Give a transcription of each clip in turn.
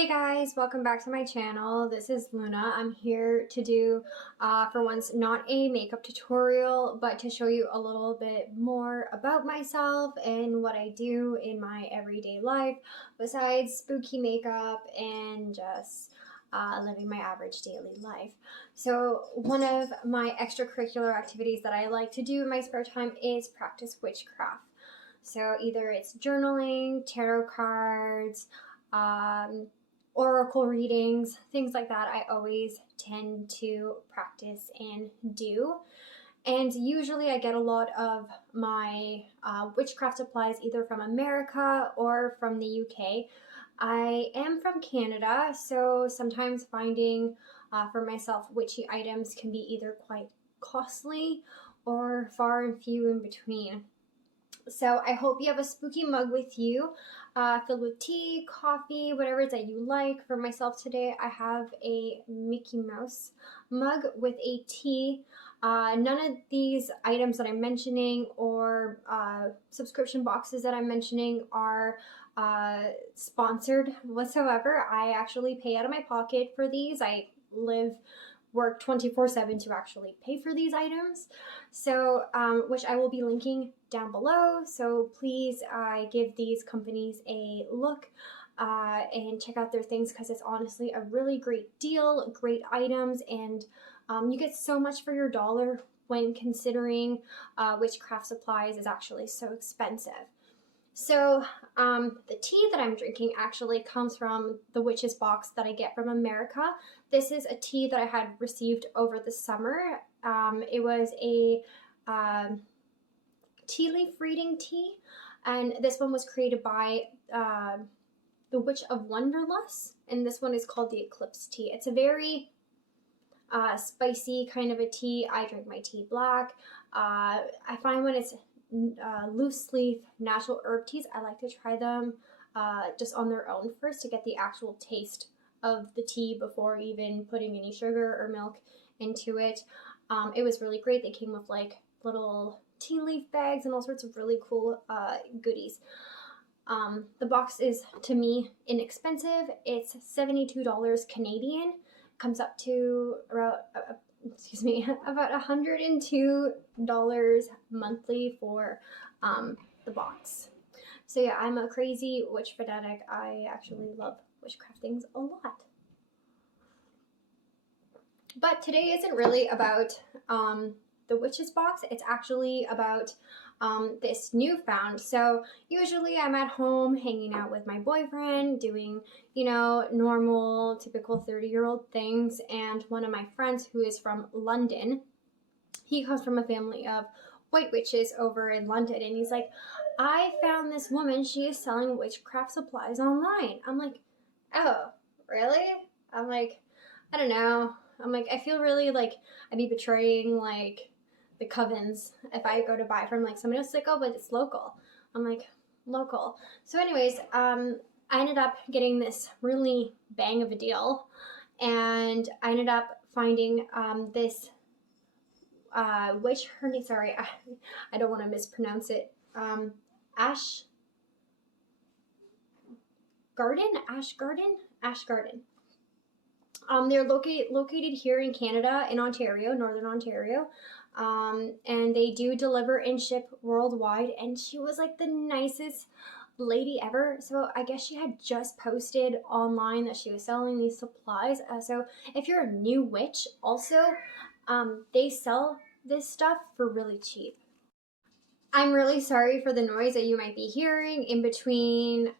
Hey guys, welcome back to my channel. This is Luna. I'm here to do, for once, not a makeup tutorial, but to show you a little bit more about myself and what I do in my everyday life besides spooky makeup and just living my average daily life. So one of my extracurricular activities that I like to do in my spare time is practice witchcraft. So either it's journaling, tarot cards, oracle readings, things like that. I always tend to practice and do. And usually I get a lot of my witchcraft supplies either from America or from the UK. I am from Canada, so sometimes finding for myself witchy items can be either quite costly or far and few in between. So I hope you have a spooky mug with you, filled with tea, coffee, whatever it is that you like. For myself today, I have a Mickey Mouse mug with a tea. None of these items that I'm mentioning or subscription boxes that I'm mentioning are sponsored whatsoever. I actually pay out of my pocket for these. I work 24/7 to actually pay for these items, so which I will be linking down below. So please give these companies a look and check out their things, because it's honestly a really great deal, great items, and you get so much for your dollar when considering witchcraft supplies is actually so expensive. So the tea that I'm drinking actually comes from the WitchesBox that I get from America. This is a tea that I had received over the summer. It was a tea leaf reading tea, and this one was created by the Witch of Wonderlust, and this one is called the Eclipse tea. It's a very spicy kind of a tea. I drink my tea black. I find when it's loose leaf natural herb teas, I like to try them just on their own first to get the actual taste of the tea before even putting any sugar or milk into it. It was really great. They came with like little tea leaf bags and all sorts of really cool goodies. The box is, to me, inexpensive. It's $72 Canadian. Comes up to around about $102 monthly for the box. So yeah, I'm a crazy witch fanatic. I actually love witchcraft things a lot. But today isn't really about the WitchesBox. It's actually about this newfound. So usually I'm at home hanging out with my boyfriend, doing, you know, normal, typical 30-year-old things. And one of my friends who is from London, he comes from a family of white witches over in London. And he's like, I found this woman. She is selling witchcraft supplies online. I'm like, oh, really? I'm like, I don't know. I'm like, I feel really like I'd be betraying like the covens if I go to buy from like somebody else. Like, oh, but it's local. I'm like, local. So anyways, I ended up getting this really bang of a deal, and I ended up finding this witch, her name, sorry, I don't want to mispronounce it, AshCarden. They're located here in Canada, in Ontario, Northern Ontario. And they do deliver and ship worldwide, and she was like the nicest lady ever. So I guess she had just posted online that she was selling these supplies. So if you're a new witch also, they sell this stuff for really cheap. I'm really sorry for the noise that you might be hearing in between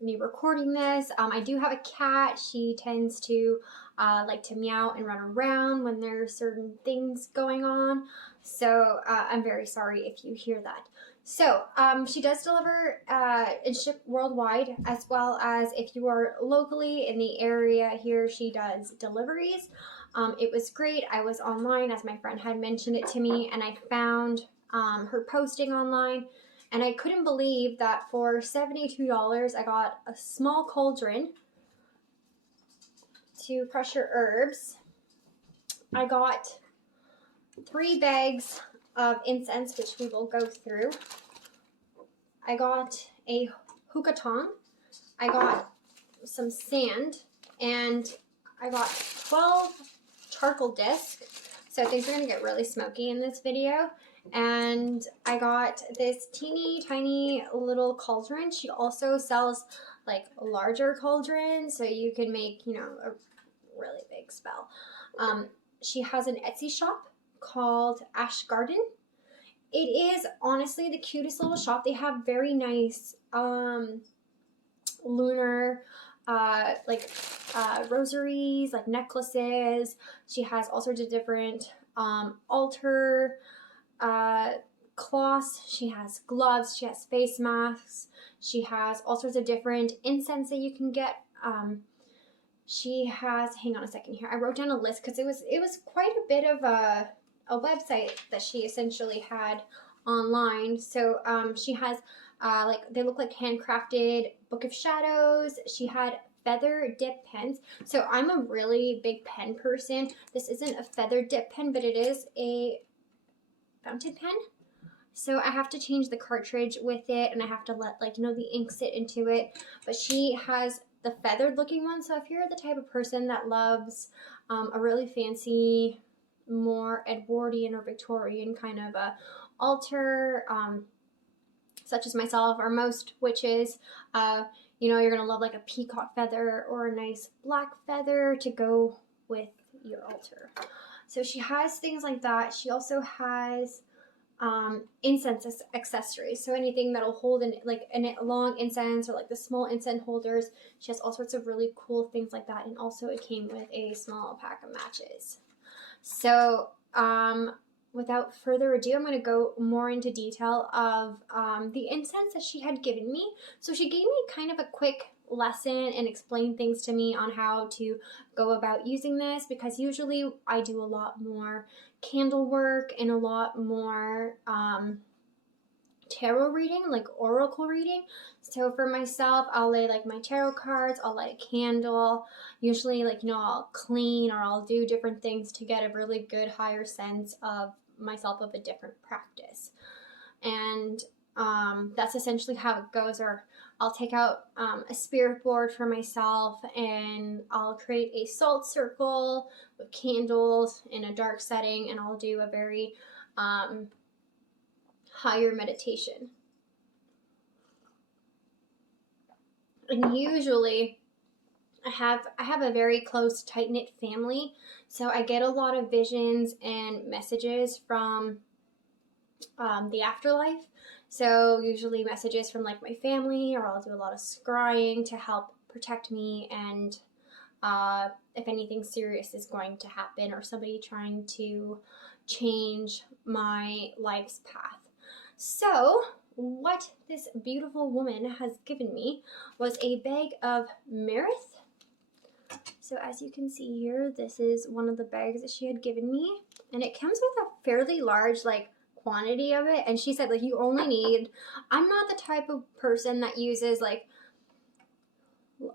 me recording this. I do have a cat. She tends to like to meow and run around when there's certain things going on. So I'm very sorry if you hear that. So she does deliver and ship worldwide, as well as if you are locally in the area here, she does deliveries. It was great. I was online, as my friend had mentioned it to me, and I found her posting online, and I couldn't believe that for $72 I got a small cauldron to crush your herbs. I got 3 bags of incense, which we will go through. I got a hookah tongue. I got some sand, and I got 12 charcoal discs. So things are gonna get really smoky in this video. And I got this teeny tiny little cauldron. She also sells like larger cauldrons, so you can make, you know, a really big spell. She has an Etsy shop called AshCarden. It is honestly the cutest little shop. They have very nice lunar rosaries, like necklaces. She has all sorts of different altar cloths. She has gloves. She has face masks. She has all sorts of different incense that you can get. She has, hang on a second here, I wrote down a list because it was quite a bit of a website that she essentially had online. So she has like, they look like handcrafted Book of Shadows. She had feather dip pens. So I'm a really big pen person. This isn't a feather dip pen, but it is a fountain pen. So I have to change the cartridge with it, and I have to let, like, you know, the ink sit into it. But she has the feathered looking one. So if you're the type of person that loves a really fancy, more Edwardian or Victorian kind of a altar, such as myself or most witches, you know, you're gonna love like a peacock feather or a nice black feather to go with your altar. So she has things like that. She also has incense accessories, so anything that'll hold a long incense or like the small incense holders. She has all sorts of really cool things like that, and also it came with a small pack of matches. So without further ado, I'm going to go more into detail of the incense that she had given me. So she gave me kind of a quick lesson and explained things to me on how to go about using this, because usually I do a lot more candle work and a lot more tarot reading, like oracle reading. So for myself, I'll lay like my tarot cards, I'll light a candle, usually, like, you know, I'll clean or I'll do different things to get a really good higher sense of myself, of a different practice. And that's essentially how it goes. Or I'll take out a spirit board for myself, and I'll create a salt circle with candles in a dark setting, and I'll do a very higher meditation. And usually I have a very close, tight-knit family, so I get a lot of visions and messages from the afterlife. So usually messages from like my family, or I'll do a lot of scrying to help protect me, and if anything serious is going to happen, or somebody trying to change my life's path. So what this beautiful woman has given me was a bag of Meredith. So as you can see here, this is one of the bags that she had given me, and it comes with a fairly large like quantity of it. And she said, like, you only need, I'm not the type of person that uses, like,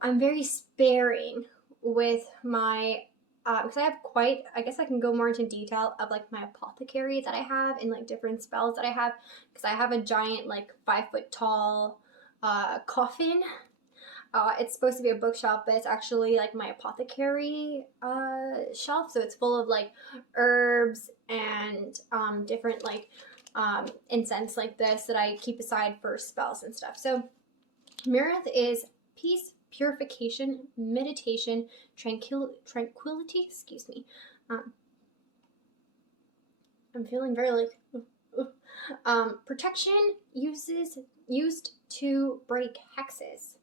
I'm very sparing with my because I have quite, I guess I can go more into detail of like my apothecary that I have, and like different spells that I have, because I have a giant like 5 foot tall coffin. It's supposed to be a bookshelf, but it's actually like my apothecary shelf. So it's full of like herbs and different like incense like this that I keep aside for spells and stuff. So Meredith is peace, purification, meditation, tranquility, excuse me. I'm feeling very like, protection, used to break hexes.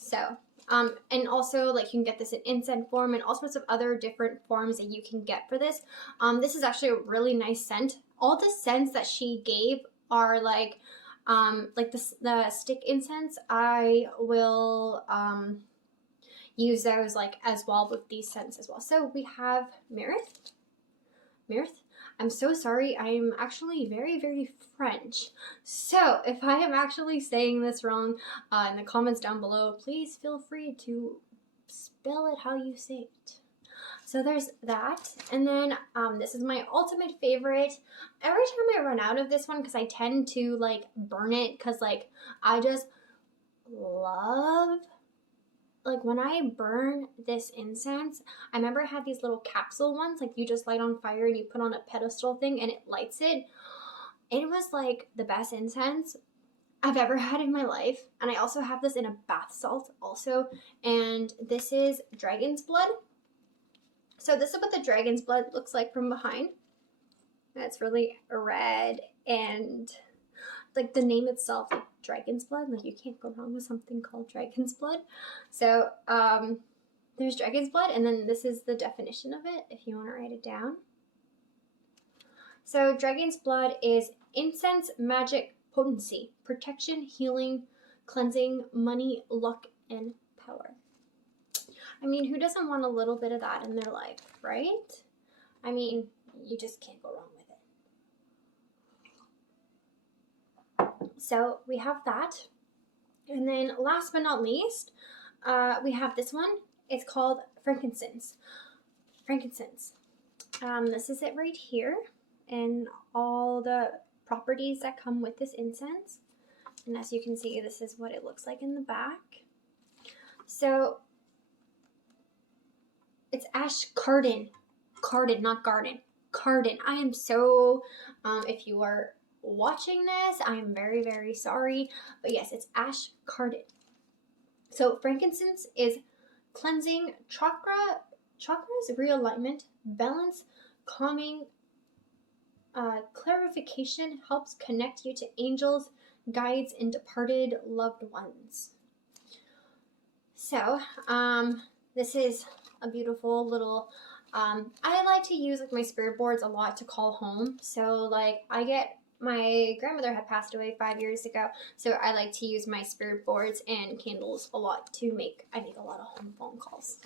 So, and also, like, you can get this in incense form and all sorts of other different forms that you can get for this. This is actually a really nice scent. All the scents that she gave are like the stick incense. I will use those like as well with these scents as well. So we have Meredith. I'm so sorry, I'm actually very, very French. So if I am actually saying this wrong, in the comments down below, please feel free to spell it how you say it. So there's that. And then this is my ultimate favorite. Every time I run out of this one, because I tend to like burn it, because like I just love like when I burn this incense, I remember I had these little capsule ones, like you just light on fire and you put on a pedestal thing and it lights it. It was like the best incense I've ever had in my life. And I also have this in a bath salt also. And this is dragon's blood. So this is what the dragon's blood looks like from behind. That's really red, and like the name itself, like dragon's blood, like you can't go wrong with something called dragon's blood. So there's dragon's blood, and then this is the definition of it if you want to write it down. So dragon's blood is incense, magic, potency, protection, healing, cleansing, money, luck, and power. I mean, who doesn't want a little bit of that in their life, right? I mean, you just can't go wrong with it. So we have that. And then last but not least, we have this one. It's called frankincense. Frankincense. This is it right here, and all the properties that come with this incense. And as you can see, this is what it looks like in the back. So it's AshCarden. Carden, not garden. Carden. I am so, if you are watching this, I am very, very sorry. But yes, it's AshCarden. So frankincense is cleansing, chakras realignment, balance, calming, clarification, helps connect you to angels, guides, and departed loved ones. So this is a beautiful little, I like to use like my spirit boards a lot to call home. So like my grandmother had passed away 5 years ago, so I like to use my spirit boards and candles a lot to I make a lot of home phone calls.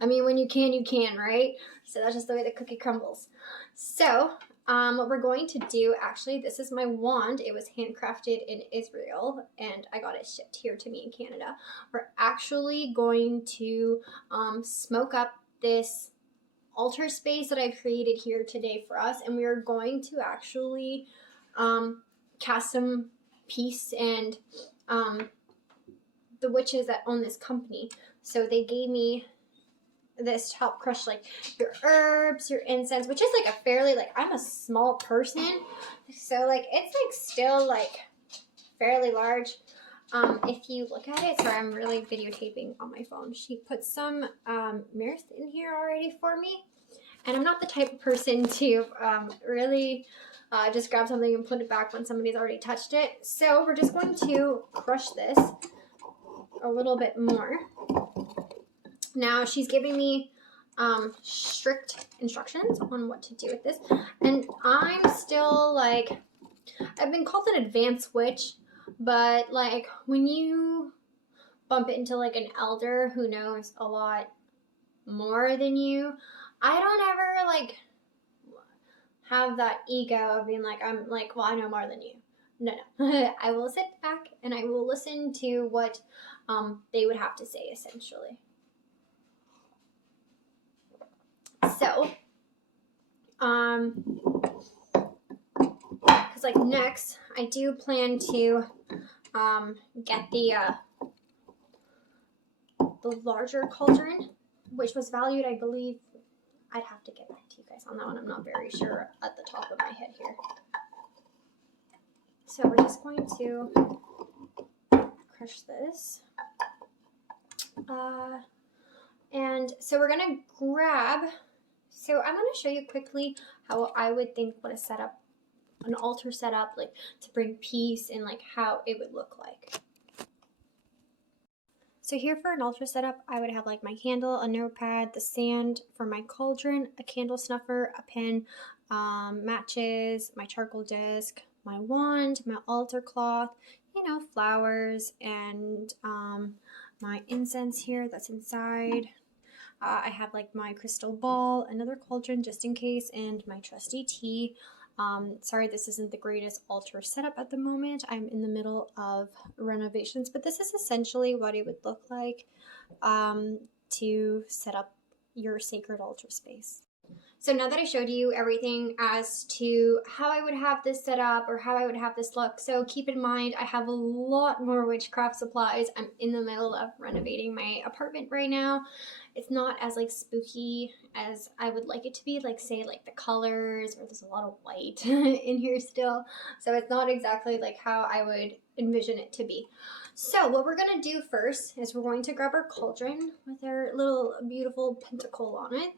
I mean, when you can, right? So that's just the way the cookie crumbles. So what we're going to do, actually, this is my wand. It was handcrafted in Israel, and I got it shipped here to me in Canada. We're actually going to smoke up this altar space that I've created here today for us, and we are going to actually cast some peace and the witches that own this company. So they gave me this to help crush like your herbs, your incense, which is like a fairly, like, I'm a small person, so like it's like still like fairly large. If you look at it, sorry, I'm really videotaping on my phone. She put some mirrors in here already for me, and I'm not the type of person to really just grab something and put it back when somebody's already touched it. So we're just going to crush this a little bit more. Now she's giving me strict instructions on what to do with this, and I'm still like, I've been called an advanced witch, but like when you bump into like an elder who knows a lot more than you, I don't ever like have that ego of being like, I'm like, well, I know more than you. No. I will sit back and I will listen to what they would have to say, essentially. So, because like next, I do plan to get the larger cauldron, which was valued, I believe, I'd have to get back to you guys on that one. I'm not very sure at the top of my head here. So we're just going to crush this. And so we're going to grab, so I'm going to show you quickly how I would think what a setup, an altar setup, like to bring peace and like how it would look like. So here for an altar setup, I would have like my candle, a notepad, the sand for my cauldron, a candle snuffer, a pen, matches, my charcoal disc, my wand, my altar cloth, you know, flowers, and my incense here that's inside. I have like my crystal ball, another cauldron just in case, and my trusty tea. Sorry, this isn't the greatest altar setup at the moment. I'm in the middle of renovations, but this is essentially what it would look like to set up your sacred altar space. So now that I showed you everything as to how I would have this set up or how I would have this look, so keep in mind I have a lot more witchcraft supplies. I'm in the middle of renovating my apartment right now. It's not as like spooky as I would like it to be, like say like the colors, or there's a lot of white in here still. So it's not exactly like how I would envision it to be. So what we're gonna do first is we're going to grab our cauldron with our little beautiful pentacle on it.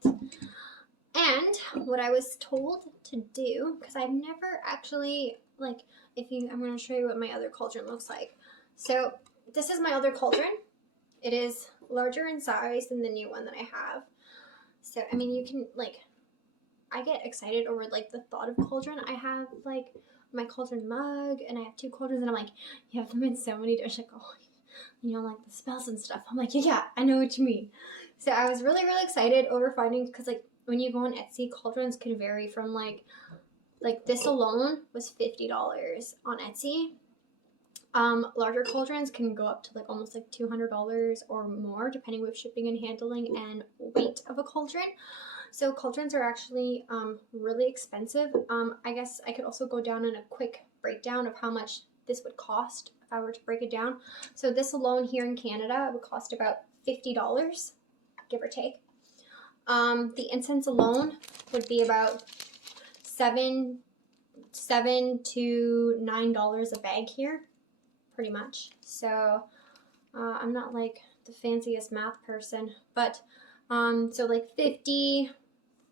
And what I was told to do, because I've never actually, like, I'm going to show you what my other cauldron looks like. So this is my other cauldron. It is larger in size than the new one that I have. So, I mean, you can, like, I get excited over, like, the thought of cauldron. I have, like, my cauldron mug, and I have 2 cauldrons, and I'm like, you have them in so many different, like, oh, you know, like the spells and stuff. I'm like, yeah, I know what you mean. So I was really, really excited over finding, because, like, when you go on Etsy, cauldrons can vary from like this alone was $50 on Etsy. Larger cauldrons can go up to like almost like $200 or more, depending with shipping and handling and weight of a cauldron. So cauldrons are actually really expensive. I guess I could also go down in a quick breakdown of how much this would cost if I were to break it down. So this alone here in Canada would cost about $50, give or take. The incense alone would be about $7 to $9 a bag here, pretty much. So I'm not like the fanciest math person, but so like 50,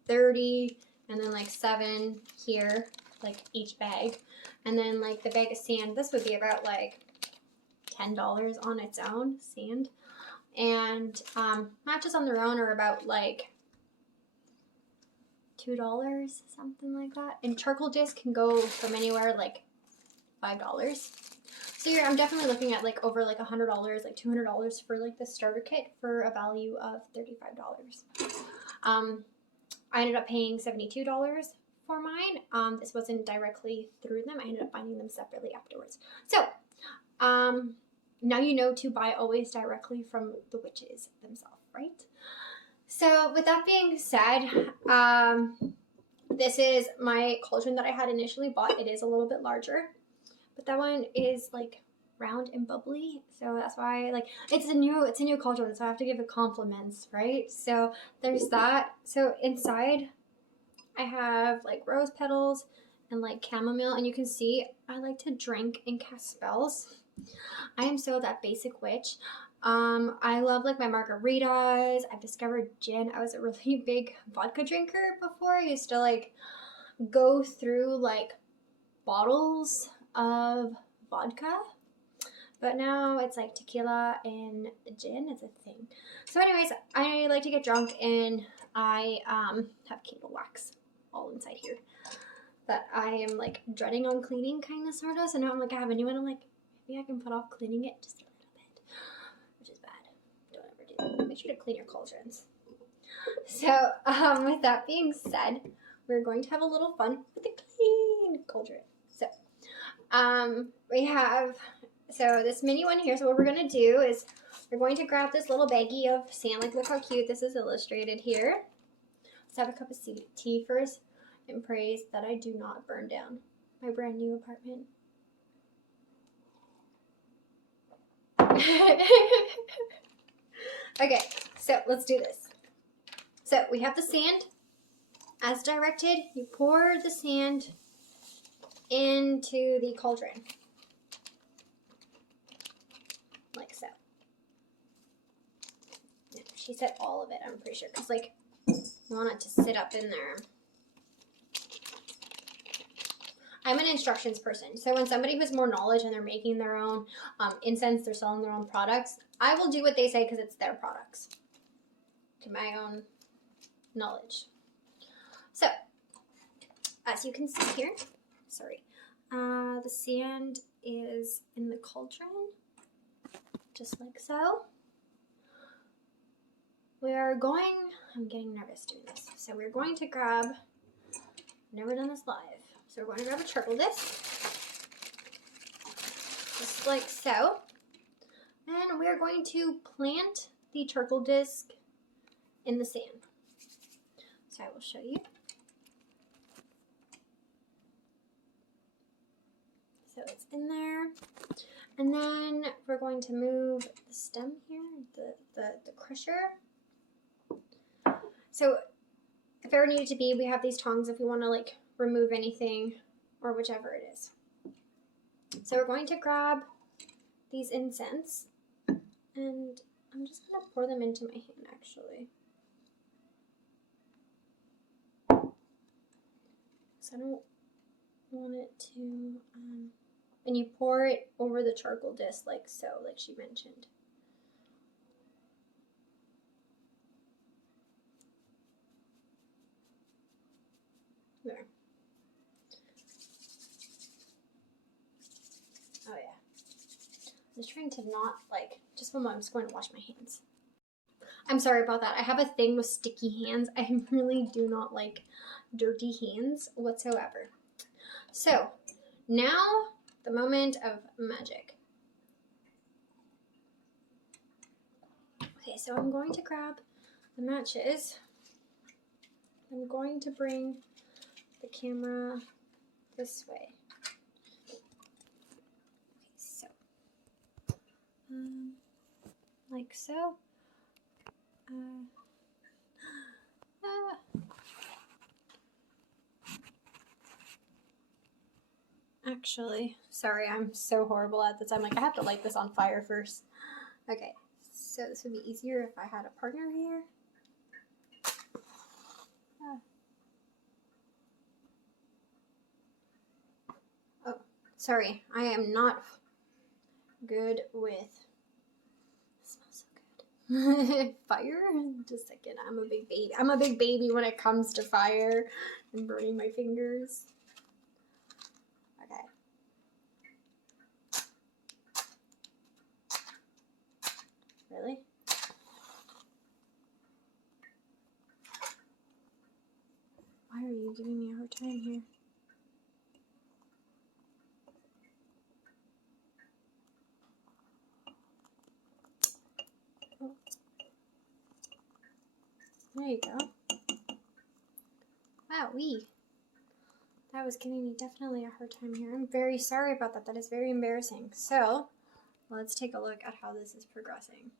30, and then like 7 here, like each bag. And then like the bag of sand, this would be about like $10 on its own, sand. And matches on their own are about like $2, something like that. And charcoal disc can go from anywhere like $5. So I'm definitely looking at like over like $100, like $200 for like the starter kit for a value of $35. I ended up paying $72 for mine. This wasn't directly through them. I ended up buying them separately afterwards. So now you know to buy always directly from the witches themselves, right? So with that being said, this is my cauldron that I had initially bought. It is a little bit larger, but that one is like round and bubbly. So that's why like it's a new cauldron, so I have to give it compliments, right? So there's that. So inside I have like rose petals and like chamomile, and you can see I like to drink and cast spells. I am so that basic witch. I love like my margaritas. I've discovered gin. I was a really big vodka drinker before. I used to like go through like bottles of vodka, but now it's like tequila and gin is a thing. So anyways, I like to get drunk, and I have candle wax all inside here that I am like dreading on cleaning, kind of, sort of. So now I'm like, I have a new one. I'm like, maybe I can put off cleaning it just a little bit, which is bad. Don't ever do that. Make sure to clean your cauldrons. So with that being said, we're going to have a little fun with the clean cauldron. So we have this mini one here. So what we're going to do is we're going to grab this little baggie of sand. Like, look how cute this is illustrated here. Let's have a cup of tea first and praise that I do not burn down my brand new apartment. Okay, so let's do this. So we have the sand as directed. You pour the sand into the cauldron like so. She said all of it, I'm pretty sure, because like you want it to sit up in there. I'm an instructions person, so when somebody has more knowledge and they're making their own incense, they're selling their own products, I will do what they say because it's their products, to my own knowledge. So, as you can see here, the sand is in the cauldron, just like so. I'm getting nervous doing this, so we're going to grab, I've never done this live. So we're going to grab a charcoal disc, just like so, and we're going to plant the charcoal disc in the sand. So I will show you. So it's in there. And then we're going to move the stem here, the crusher. So if ever needed to be, we have these tongs if we want to like remove anything or whichever it is. So we're going to grab these incense and I'm just going to pour them into my hand actually. So I don't want it to, and you pour it over the charcoal disc like so, like she mentioned. There. Oh yeah. I'm just trying to not like, just one moment, I'm just going to wash my hands. I'm sorry about that. I have a thing with sticky hands. I really do not like dirty hands whatsoever. So now the moment of magic. Okay, so I'm going to grab the matches. I'm going to bring the camera this way. Okay, so like so. Actually, sorry, I'm so horrible at this. I'm like, I have to light this on fire first. Okay, so this would be easier if I had a partner here. Oh, sorry, I am not good with, it smells so good. Fire? Just a second, I'm a big baby. I'm a big baby when it comes to fire and burning my fingers. Okay. Really? Why are you giving me a hard time here? Oh. There you go. Wow-wee. That was giving me definitely a hard time here. I'm very sorry about that. That is very embarrassing. So, let's take a look at how this is progressing.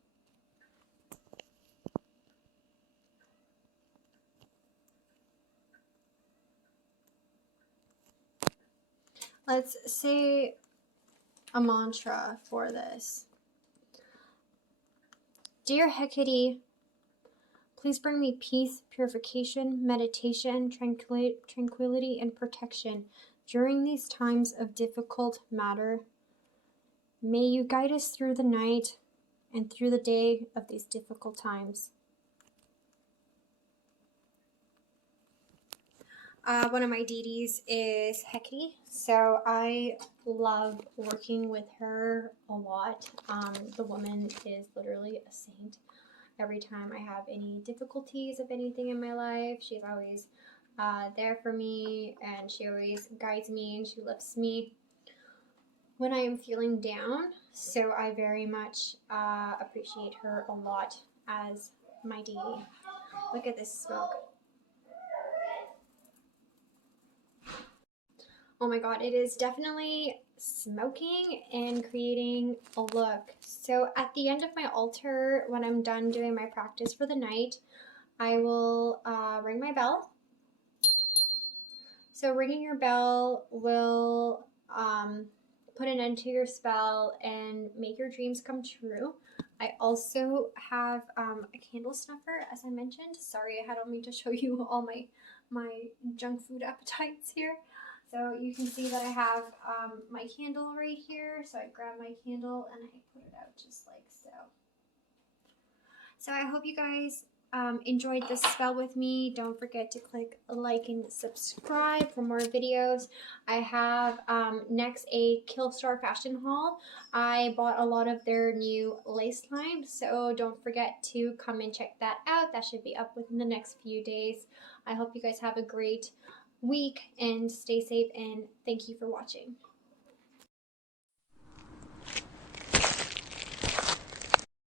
Let's say a mantra for this. Dear Hecate, please bring me peace, purification, meditation, tranquility, and protection during these times of difficult matter. May you guide us through the night and through the day of these difficult times. One of my deities is Hecate, so I love working with her a lot. The woman is literally a saint. Every time I have any difficulties of anything in my life, she's always there for me, and she always guides me and she lifts me when I am feeling down. So I very much appreciate her a lot as my deity. Look at this smoke. Oh my god, it is definitely smoking and creating a look. So at the end of my altar, when I'm done doing my practice for the night, I will ring my bell. So ringing your bell will put an end to your spell and make your dreams come true. I also have a candle snuffer, as I mentioned. Sorry, I don't mean to show you all my junk food appetites here. So you can see that I have my candle right here. So I grab my candle and I put it out just like so. So I hope you guys enjoyed this spell with me. Don't forget to click like and subscribe for more videos. I have next a Killstar fashion haul. I bought a lot of their new lace line, so don't forget to come and check that out. That should be up within the next few days. I hope you guys have a great week and stay safe, and thank you for watching.